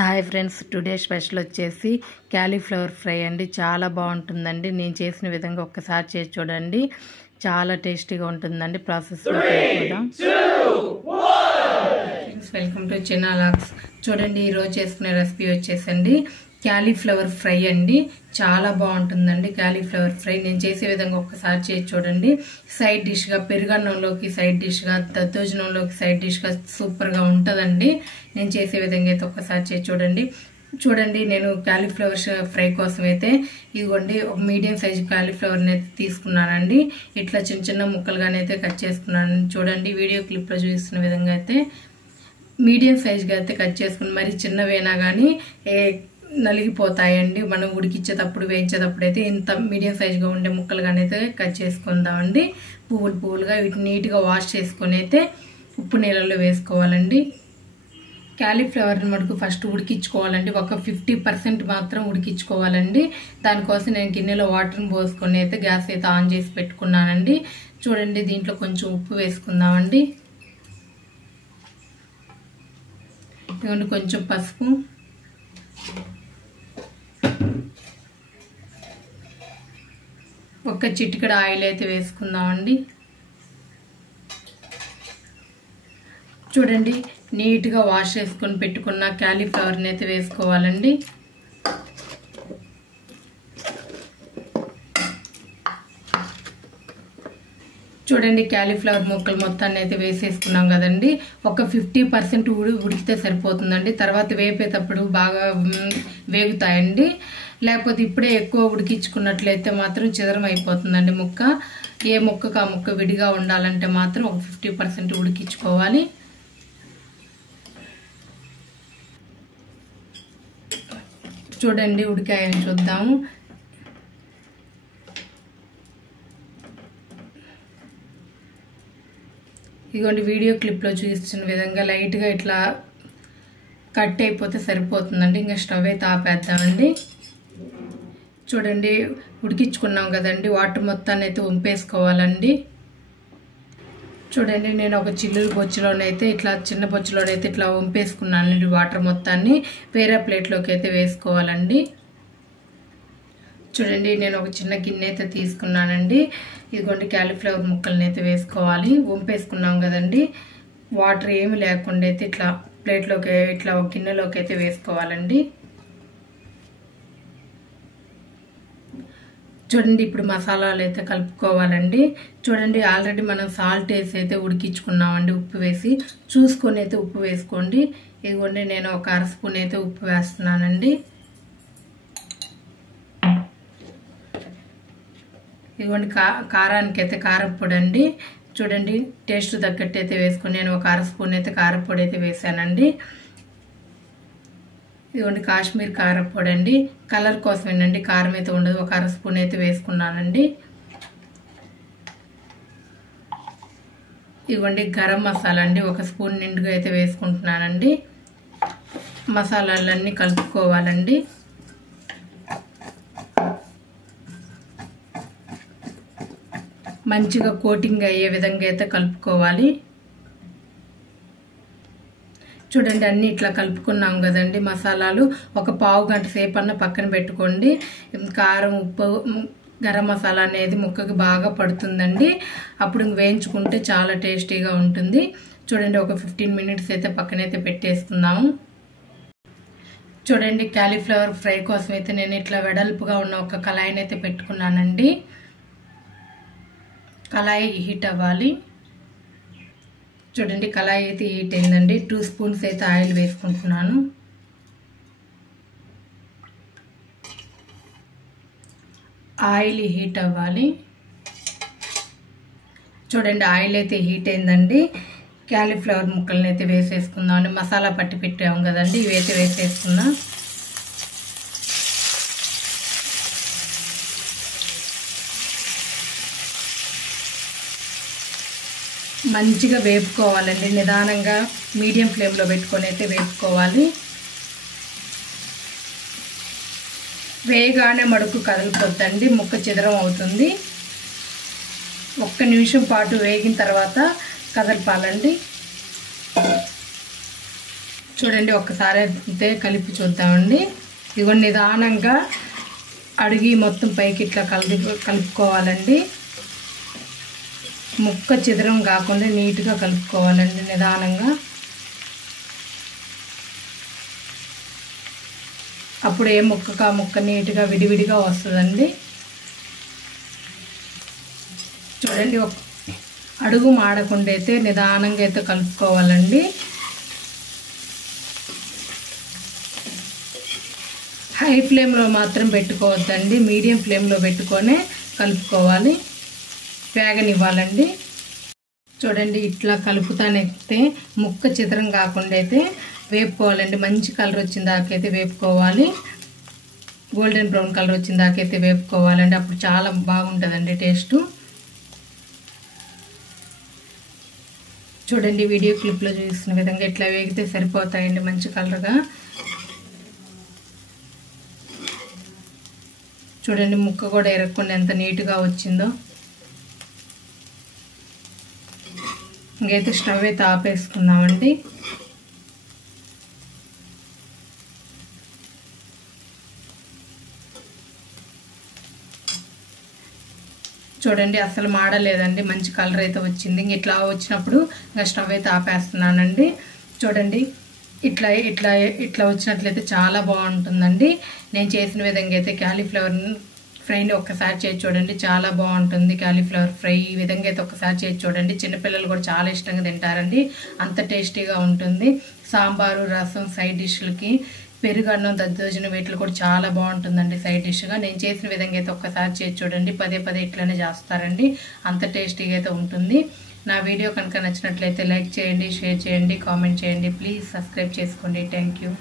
Hi friends, today special వచ్చేసి cauliflower fry అండి. చాలా బాగుంటుందండి. నేను చేసిన విధంగా ఒక్కసారి చేసి చూడండి, చాలా టేస్టీగా ఉంటుందండి. ప్రాసెస్లో వెల్కమ్ టు చిన్నాలాక్స్. చూడండి, ఈరోజు చేసుకునే రెసిపీ వచ్చేసండి క్యాలీఫ్లవర్ ఫ్రై అండి. చాలా బాగుంటుందండి క్యాలీఫ్లవర్ ఫ్రై. నేను చేసే విధంగా ఒక్కసారి చేసి చూడండి. సైడ్ డిష్గా, పెరుగన్నంలోకి సైడ్ డిష్గా, దద్దోజనంలోకి సైడ్ డిష్గా సూపర్గా ఉంటుందండి. నేను చేసే విధంగా అయితే ఒక్కసారి చేసి చూడండి. నేను క్యాలీఫ్లవర్ ఫ్రై కోసం అయితే ఇదిగోండి ఒక మీడియం సైజు క్యాలీఫ్లవర్ని అయితే తీసుకున్నానండి. ఇట్లా చిన్న చిన్న ముక్కలుగానైతే కట్ చేసుకున్నాను. చూడండి, వీడియో క్లిప్లో చూపిస్తున్న విధంగా అయితే మీడియం సైజుగా అయితే కట్ చేసుకుని, మరి చిన్నవైనా కానీ నలిగిపోతాయండి. మనం ఉడికిచ్చేటప్పుడు, వేయించేటప్పుడు అయితే ఇంత మీడియం సైజుగా ఉండే ముక్కలుగానే అయితే కట్ చేసుకుందామండి. పువ్వులుగా వీటిని నీట్గా వాష్ చేసుకొని అయితే ఉప్పు నీళ్ళలో వేసుకోవాలండి. క్యాలీఫ్లవర్ని మటుకు ఫస్ట్ ఉడికించుకోవాలండి. ఒక 50% మాత్రం ఉడికించుకోవాలండి. దానికోసం నేను గిన్నెలో వాటర్ని పోసుకొని అయితే గ్యాస్ అయితే ఆన్ చేసి పెట్టుకున్నానండి. చూడండి, దీంట్లో కొంచెం ఉప్పు వేసుకుందామండి. ఇదిగోండి కొంచెం పసుపు, ఒక చిటికెడ ఆయిల్ అయితే వేసుకుందామండి. చూడండి, నీట్గా వాష్ చేసుకొని పెట్టుకున్న క్యాలీఫ్లవర్ని అయితే వేసుకోవాలండి. చూడండి, క్యాలీఫ్లవర్ ముక్కలు మొత్తాన్ని అయితే వేసేసుకున్నాం కదండి. ఒక 50% ఉడికితే సరిపోతుందండి. తర్వాత వేపేటప్పుడు బాగా వేగుతాయండి. లేకపోతే ఇప్పుడే ఎక్కువ ఉడికించుకున్నట్లయితే మాత్రం చిదరం అయిపోతుందండి ముక్క. ఏ ముక్కకు ఆ ముక్క విడిగా ఉండాలంటే మాత్రం ఒక 50% ఉడికించుకోవాలి. చూడండి, ఉడికాయని చూద్దాము. ఇదిగోండి, వీడియో క్లిప్లో చూపిస్తున్న విధంగా లైట్గా ఇట్లా కట్ అయిపోతే సరిపోతుందండి. ఇంకా స్టవ్ అయితే ఆపేద్దామండి. చూడండి, ఉడికించుకున్నాం కదండి, వాటర్ మొత్తాన్ని అయితే వంపేసుకోవాలండి. చూడండి, నేను ఒక చిల్లుల బొచ్చులోనైతే ఇట్లా చిన్న బొచ్చులోనైతే ఇట్లా వంపేసుకున్నానండి. వాటర్ మొత్తాన్ని వేరే ప్లేట్లోకి అయితే వేసుకోవాలండి. చూడండి, నేను ఒక చిన్న గిన్నె అయితే తీసుకున్నానండి. ఇదిగోండి, క్యాలీఫ్లవర్ ముక్కల్ని అయితే వేసుకోవాలి. వంపేసుకున్నాం కదండి, వాటర్ ఏమి లేకుండా అయితే ఇట్లా ప్లేట్లోకి, ఇట్లా ఒక గిన్నెలోకి అయితే వేసుకోవాలండి. చూడండి, ఇప్పుడు మసాలాలు అయితే కలుపుకోవాలండి. చూడండి, ఆల్రెడీ మనం సాల్ట్ వేసి అయితే ఉడికించుకున్నామండి. ఉప్పు వేసి చూసుకొని అయితే ఉప్పు వేసుకోండి. ఇదిగోండి, నేను ఒక 1/2 స్పూన్ అయితే ఉప్పు వేస్తున్నానండి. ఇదిగోండి, కారానికి అయితే కారం పొడి అండి. చూడండి, టేస్ట్ తగ్గట్టు అయితే వేసుకొని నేను ఒక 1/2 స్పూన్ అయితే కారం పొడి అయితే వేసానండి. ఇదిగోండి, కాశ్మీర్ కారం పొడి అండి. కలర్ కోసమేనండి, కారం అయితే ఉండదు. ఒక 1/2 స్పూన్ అయితే వేసుకున్నానండి. ఇదిగోండి, గరం మసాలా అండి. 1 స్పూన్ నిండుగా అయితే వేసుకుంటున్నానండి. మసాలాలన్నీ కలుపుకోవాలండి. మంచిగా కోటింగ్ అయ్యే విధంగా అయితే కలుపుకోవాలి. చూడండి, అన్నీ ఇట్లా కలుపుకున్నాం కదండి. మసాలాలు ఒక పావు గంట సేపు అన్న పక్కన పెట్టుకోండి. కారం, ఉప్పు, గరం మసాలా అనేది ముక్కకి బాగా పడుతుందండి. అప్పుడు వేయించుకుంటే చాలా టేస్టీగా ఉంటుంది. చూడండి, ఒక 15 మినిట్స్ అయితే పక్కనైతే పెట్టేసుకుందాము. చూడండి, క్యాలీఫ్లవర్ ఫ్రై కోసం అయితే నేను ఇట్లా వెడల్పుగా ఉన్న ఒక కళాయిని అయితే పెట్టుకున్నానండి. కళాయి హీట్ అవ్వాలి. చూడండి, కళాయి అయితే హీట్ అయిందండి. 2 స్పూన్స్ అయితే ఆయిల్ వేసుకుంటున్నాను. ఆయిల్ హీట్ అవ్వాలి. చూడండి, ఆయిల్ అయితే హీట్ అయిందండి. క్యాలీఫ్లవర్ ముక్కల్ని అయితే వేసేసుకుందాం. మసాలా పట్టి పెట్టాము కదండి, ఇవైతే వేసేసుకుందాం. మంచిగా వేపుకోవాలండి. నిదానంగా మీడియం ఫ్లేమ్లో పెట్టుకొని అయితే వేపుకోవాలి. వేగానే మడుకు కదిలిపోద్దండి, ముక్క చిదరం అవుతుంది. 1 నిమిషం పాటు వేగిన తర్వాత కదలపాలండి. చూడండి ఒక్కసారి అయితే కలిపి చూద్దామండి. ఇదిగోండి నిదానంగా అడిగి మొత్తం పైకి ఇట్లా కలుపుకోవాలండి. ముక్క చిదరం కాకుండా నీట్గా కలుపుకోవాలండి నిదానంగా. అప్పుడు ఏ ముక్క ముక్క నీట్గా విడివిడిగా వస్తుందండి. చూడండి అడుగు మాడకుండా అయితే నిదానంగా అయితే కలుపుకోవాలండి. హై ఫ్లేమ్లో మాత్రం పెట్టుకోవద్దండి, మీడియం ఫ్లేమ్లో పెట్టుకొని కలుపుకోవాలి, వేగనివ్వాలండి. చూడండి ఇట్లా కలుపుతానైతే ముక్క చిత్రం కాకుండా అయితే వేపుకోవాలండి. మంచి కలర్ వచ్చిన దాకైతే వేపుకోవాలి, గోల్డెన్ బ్రౌన్ కలర్ వచ్చిన దాకైతే వేపుకోవాలండి. అప్పుడు చాలా బాగుంటుందండి టేస్ట్. చూడండి వీడియో క్లిప్లో చూసిన విధంగా ఇట్లా వేగితే సరిపోతాయండి మంచి కలర్గా. చూడండి ముక్క కూడా ఎరగకుండా ఎంత నీట్గా వచ్చిందో. ఇంకైతే స్టవ్ అయితే ఆపేసుకున్నామండి. చూడండి అసలు మాడలేదండి, మంచి కలర్ అయితే వచ్చింది. ఇంక ఇట్లా వచ్చినప్పుడు ఇంకా స్టవ్ అయితే ఆపేస్తున్నానండి. చూడండి ఇట్లా ఇట్లా ఇట్లా వచ్చినట్లయితే చాలా బాగుంటుందండి. నేను చేసిన విధంగా అయితే క్యాలీఫ్లవర్ ఫ్రైని ఒక్కసారి చేసి చూడండి, చాలా బాగుంటుంది క్యాలీఫ్లవర్ ఫ్రై. ఈ విధంగా అయితే ఒక్కసారి చేసి చూడండి, చిన్నపిల్లలు కూడా చాలా ఇష్టంగా తింటారండి, అంత టేస్టీగా ఉంటుంది. సాంబారు, రసం, సైడ్ డిష్లకి, పెరుగన్నం, దద్దోజనం వీటిలో కూడా చాలా బాగుంటుందండి సైడ్ డిష్గా. నేను చేసిన విధంగా అయితే ఒక్కసారి చేసి చూడండి, పదే పదే ఇట్లనే చేస్తారండి, అంత టేస్టీగా అయితే ఉంటుంది. నా వీడియో కనుక నచ్చినట్లయితే లైక్ చేయండి, షేర్ చేయండి, కామెంట్ చేయండి, ప్లీజ్ సబ్స్క్రైబ్ చేసుకోండి. Thank you.